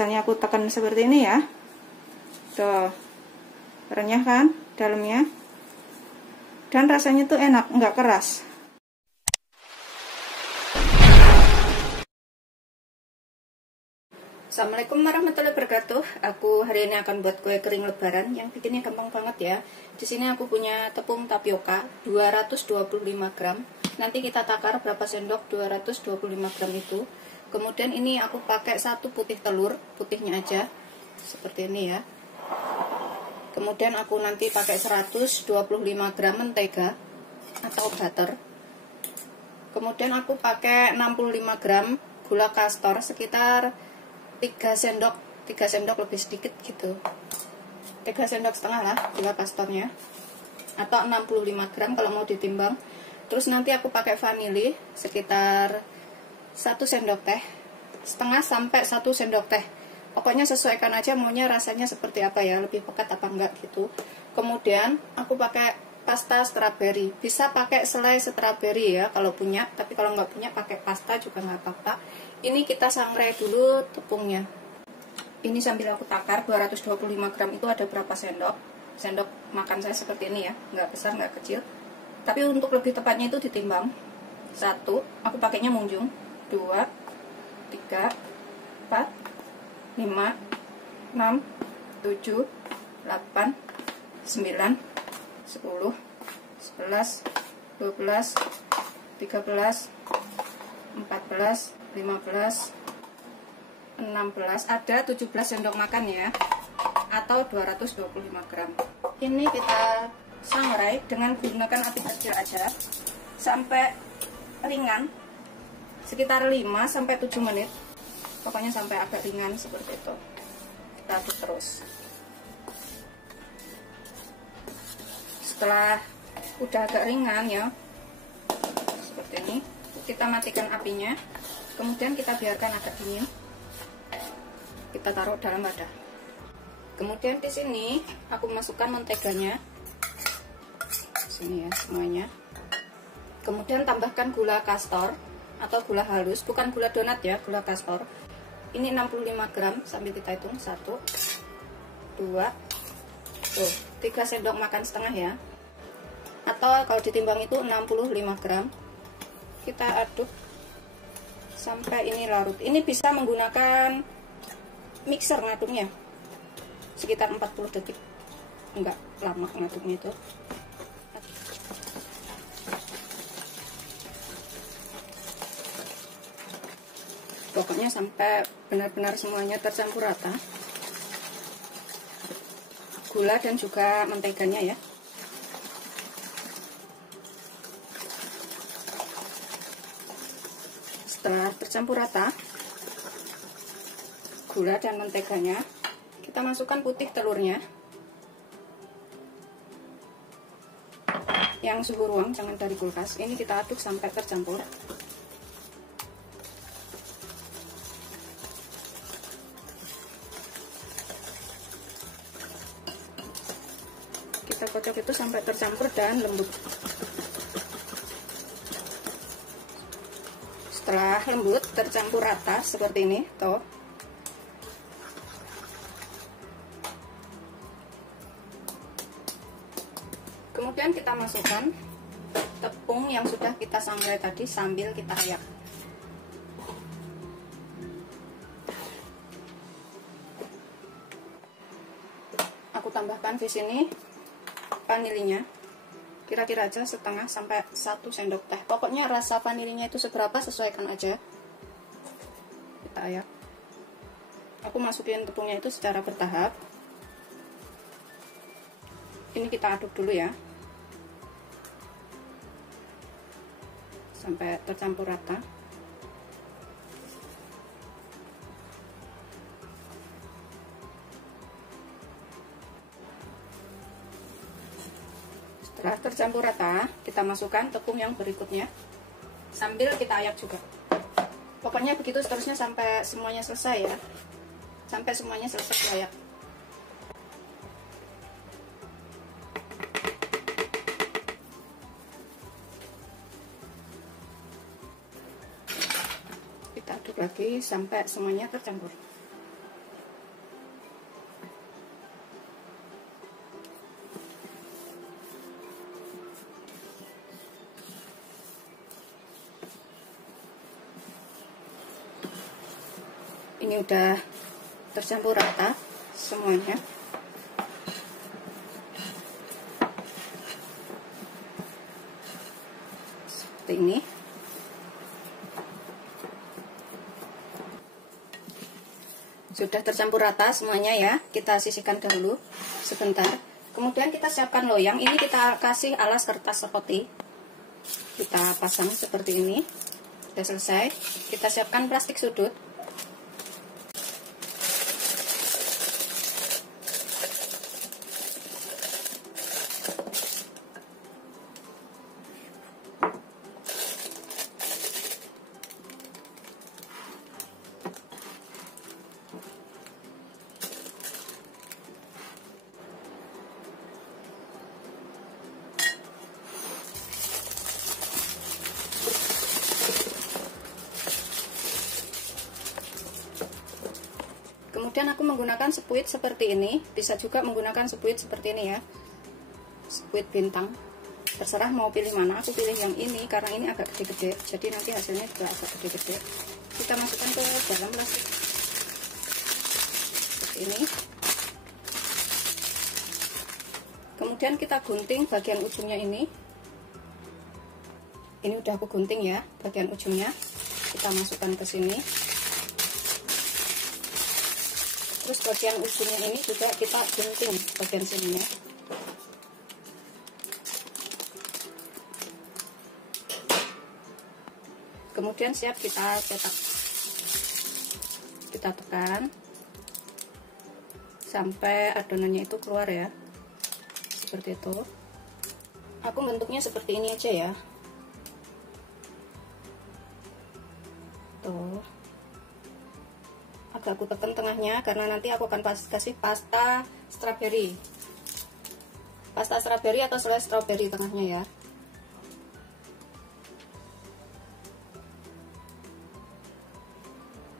Misalnya aku tekan seperti ini ya. Tuh, renyah kan dalamnya. Dan rasanya tuh enak, nggak keras. Assalamualaikum warahmatullahi wabarakatuh. Aku hari ini akan buat kue kering lebaran yang bikinnya gampang banget ya. Di sini aku punya tepung tapioka 225 gram. Nanti kita takar berapa sendok 225 gram itu. Kemudian ini aku pakai 1 putih telur, putihnya aja. Seperti ini ya. Kemudian aku nanti pakai 125 gram mentega atau butter. Kemudian aku pakai 65 gram gula kastor sekitar 3 sendok lebih sedikit gitu. 3 sendok setengah lah gula kastornya. Atau 65 gram kalau mau ditimbang. Terus nanti aku pakai vanili sekitar 1 sendok teh setengah sampai 1 sendok teh. Pokoknya sesuaikan aja maunya rasanya seperti apa ya, lebih pekat apa enggak gitu. Kemudian aku pakai pasta strawberry. Bisa pakai selai strawberry ya kalau punya, tapi kalau nggak punya pakai pasta juga nggak apa-apa. Ini kita sangrai dulu tepungnya. Ini sambil aku takar 225 gram itu ada berapa sendok. Sendok makan saya seperti ini ya, nggak besar nggak kecil. Tapi untuk lebih tepatnya itu ditimbang. 1, aku pakainya munjung. 2, 3, 4, 5, 6, 7, 8, 9, 10, 11, 12, 13, 14, 15, 16, ada 17 sendok makan ya, atau 225 gram. Ini kita sangrai dengan gunakan api kecil aja sampai ringan, sekitar 5-7 menit. Pokoknya sampai agak ringan seperti itu. Kita aduk terus. Setelah udah agak ringan ya, seperti ini, kita matikan apinya. Kemudian kita biarkan agak dingin. Kita taruh dalam wadah. Kemudian di sini aku masukkan menteganya. Sini ya semuanya. Kemudian tambahkan gula kastor atau gula halus, bukan gula donat ya, gula kastor. Ini 65 gram sambil kita hitung 1, 2, tuh 3 sendok makan setengah ya. Atau kalau ditimbang itu 65 gram. Kita aduk sampai ini larut. Ini bisa menggunakan mixer ngaduknya. Sekitar 40 detik. Enggak lama ngaduknya itu. Pokoknya sampai benar-benar semuanya tercampur rata. Gula dan juga menteganya ya. Setelah tercampur rata gula dan menteganya, kita masukkan putih telurnya yang suhu ruang, jangan dari kulkas. Ini kita aduk sampai tercampur. Kita kocok itu sampai tercampur dan lembut. Setelah lembut tercampur rata seperti ini tuh, kemudian kita masukkan tepung yang sudah kita sangrai tadi sambil kita ayak. Aku tambahkan di sini vanilinya, kira-kira aja setengah sampai 1 sendok teh. Pokoknya rasa vanilinya itu seberapa sesuaikan aja. Kita ayak. Aku masukin tepungnya itu secara bertahap. Ini kita aduk dulu ya, sampai tercampur rata. Setelah tercampur rata, kita masukkan tepung yang berikutnya sambil kita ayak juga. Pokoknya begitu seterusnya sampai semuanya selesai ya. Sampai semuanya selesai diayak. Kita aduk lagi sampai semuanya tercampur. Ini udah tercampur rata semuanya. Seperti ini. Sudah tercampur rata semuanya ya. Kita sisihkan dahulu sebentar. Kemudian kita siapkan loyang. Ini kita kasih alas kertas roti. Kita pasang seperti ini. Sudah selesai. Kita siapkan plastik sudut. Kemudian aku menggunakan sepuit seperti ini. Bisa juga menggunakan sepuit seperti ini ya. Sepuit bintang. Terserah mau pilih mana. Aku pilih yang ini karena ini agak gede-gede. Jadi nanti hasilnya juga agak gede-gede. Kita masukkan ke dalam plastik. Seperti ini. Kemudian kita gunting bagian ujungnya ini. Ini udah aku gunting ya, bagian ujungnya. Kita masukkan ke sini. Terus bagian ujungnya ini juga kita gunting bagian sininya. Kemudian siap kita cetak. Kita tekan sampai adonannya itu keluar ya. Seperti itu. Aku bentuknya seperti ini aja ya. Tuh. Agak aku tekan tengahnya karena nanti aku akan kasih pasta strawberry. Pasta strawberry atau selai strawberry tengahnya ya.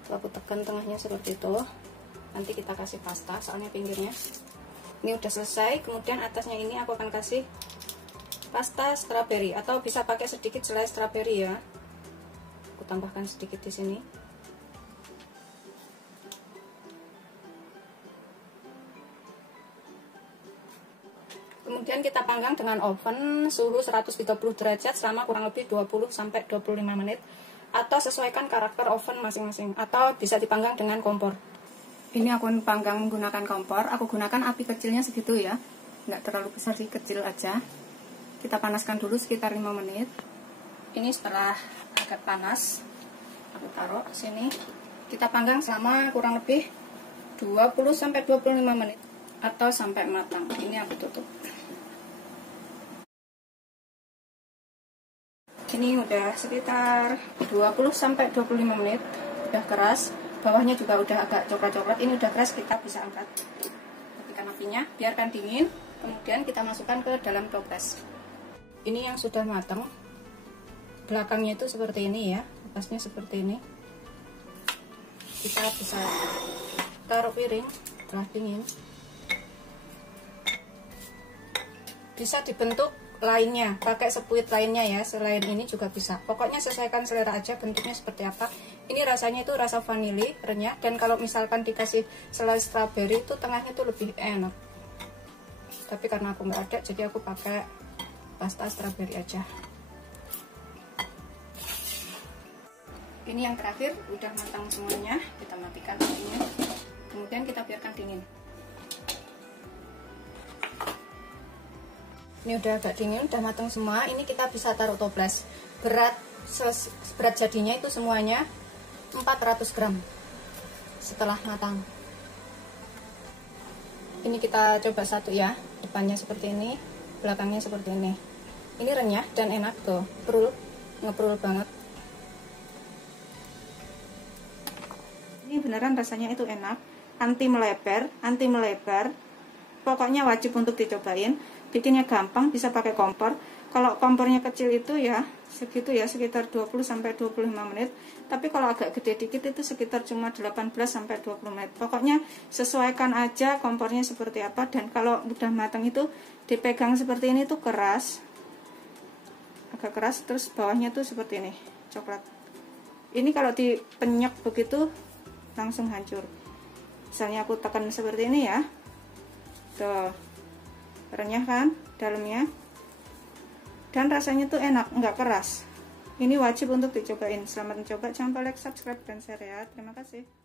Tuh, aku tekan tengahnya seperti itu. Nanti kita kasih pasta soalnya pinggirnya. Ini udah selesai. Kemudian atasnya ini aku akan kasih pasta strawberry atau bisa pakai sedikit selai strawberry ya. Aku tambahkan sedikit di sini. Kemudian kita panggang dengan oven suhu 130 derajat selama kurang lebih 20-25 menit. Atau sesuaikan karakter oven masing-masing. Atau bisa dipanggang dengan kompor. Ini aku panggang menggunakan kompor. Aku gunakan api kecilnya segitu ya. Nggak terlalu besar sih, kecil aja. Kita panaskan dulu sekitar 5 menit. Ini setelah agak panas, aku taruh sini. Kita panggang selama kurang lebih 20-25 menit. Atau sampai matang. Ini aku tutup. Ini udah sekitar 20-25 menit. Udah keras. Bawahnya juga udah agak coklat-coklat. Ini udah keras, kita bisa angkat. Matikan apinya, biarkan dingin. Kemudian kita masukkan ke dalam toples. Ini yang sudah matang. Belakangnya itu seperti ini ya. Atasnya seperti ini. Kita bisa taruh piring setelah dingin. Bisa dibentuk lainnya, pakai sepuit lainnya ya, selain ini juga bisa. Pokoknya sesuaikan selera aja bentuknya seperti apa. Ini rasanya itu rasa vanili, renyah, dan kalau misalkan dikasih selai strawberry itu tengahnya tuh lebih enak. Tapi karena aku nggak ada, jadi aku pakai pasta strawberry aja. Ini yang terakhir, udah matang semuanya. Kita matikan apinya. Kemudian kita biarkan dingin. Ini udah agak dingin, udah matang semua. Ini kita bisa taruh toples. Berat jadinya itu semuanya 400 gram setelah matang. Ini kita coba satu ya. Depannya seperti ini, belakangnya seperti ini. Ini renyah dan enak tuh, ngeprul banget. Ini beneran rasanya itu enak, anti melebar. Pokoknya wajib untuk dicobain. Bikinnya gampang, bisa pakai kompor. Kalau kompornya kecil itu ya segitu ya, sekitar 20-25 menit. Tapi kalau agak gede dikit itu sekitar cuma 18-20 menit. Pokoknya sesuaikan aja kompornya seperti apa. Dan kalau udah matang itu dipegang seperti ini tuh keras, agak keras. Terus bawahnya tuh seperti ini, coklat. Ini kalau dipenyek begitu langsung hancur. Misalnya aku tekan seperti ini ya, tuh renyah kan dalamnya, dan rasanya tuh enak, nggak keras. Ini wajib untuk dicobain. Selamat mencoba, jangan lupa like, subscribe, dan share ya. Terima kasih.